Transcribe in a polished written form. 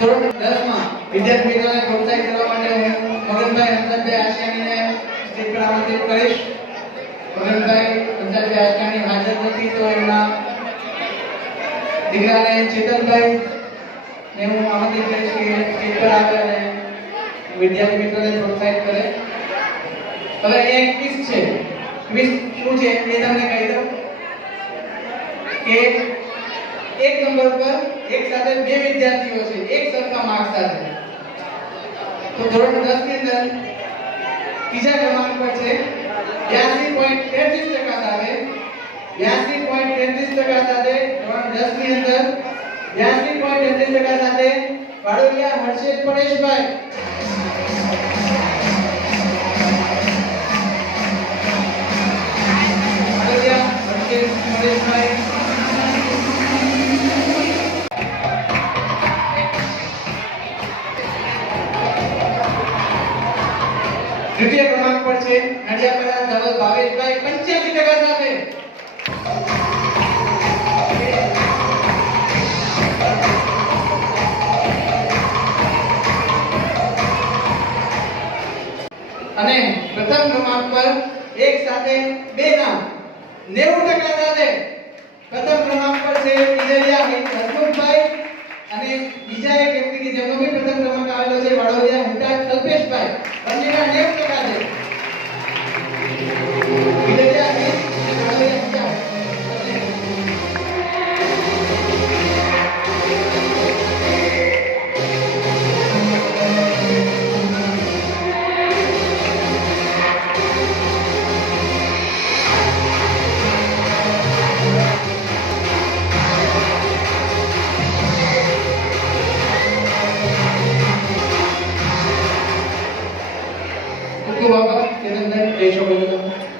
ધોરણ 10 માં વિદ્યાર્થી મિત્રોને પ્રોત્સાહિત કરવા માટે હું મગનભાઈ હંસભાઈ આશિયાણીને સ્ટેજ પર આમંત્રિત કરીશ. મગનભાઈ હંસભાઈ આશિયાણી હાજર નથી તો એમના દીકરાને ચેતનભાઈ ને હું આમંત્રિત કરીશ કે સ્ટેજ પર આવે અને વિદ્યાર્થી મિત્રોને પ્રોત્સાહિત કરે. હવે એક ક્વિઝ છે. ક્વિઝ શું છે એ તમને કહી દઉં કે એક નંબર પર એક સાથે બે વિદ્યાર્થીઓ છે એક સરખા માર્ક્સ સાથે. તો ધોરણ 10 ની અંદર ત્રીજા ક્રમાંક પર છે 82.33% સાથે 82.33% સાથે ધોરણ 10 ની અંદર 82.33% સાથે વાડોલિયા હર્ષેદ પરેશભાઈ. વાડોલિયા હર્ષેદ પરેશભાઈ. દ્વિતીય ક્રમાંક પર છે નડિયાદના ધવલ ભાવેશભાઈ 85% સાથે. અને પ્રથમ ક્રમાંક પર એક સાથે બે નામ 90% સાથે. પ્રથમ ક્રમાંક પર છે ઈજરિયા હસમુખભાઈ અને બીજા એક વ્યક્તિ કે જેમનો બી પ્રથમ ક્રમાંક આવેલો છે વાડોલિયા હિતા કલ્પેશભાઈ. બંનેના 90% છે. ઈજરિયા અને વાડોલિયા હિતા. ખૂબ આભાર. જય શોભન.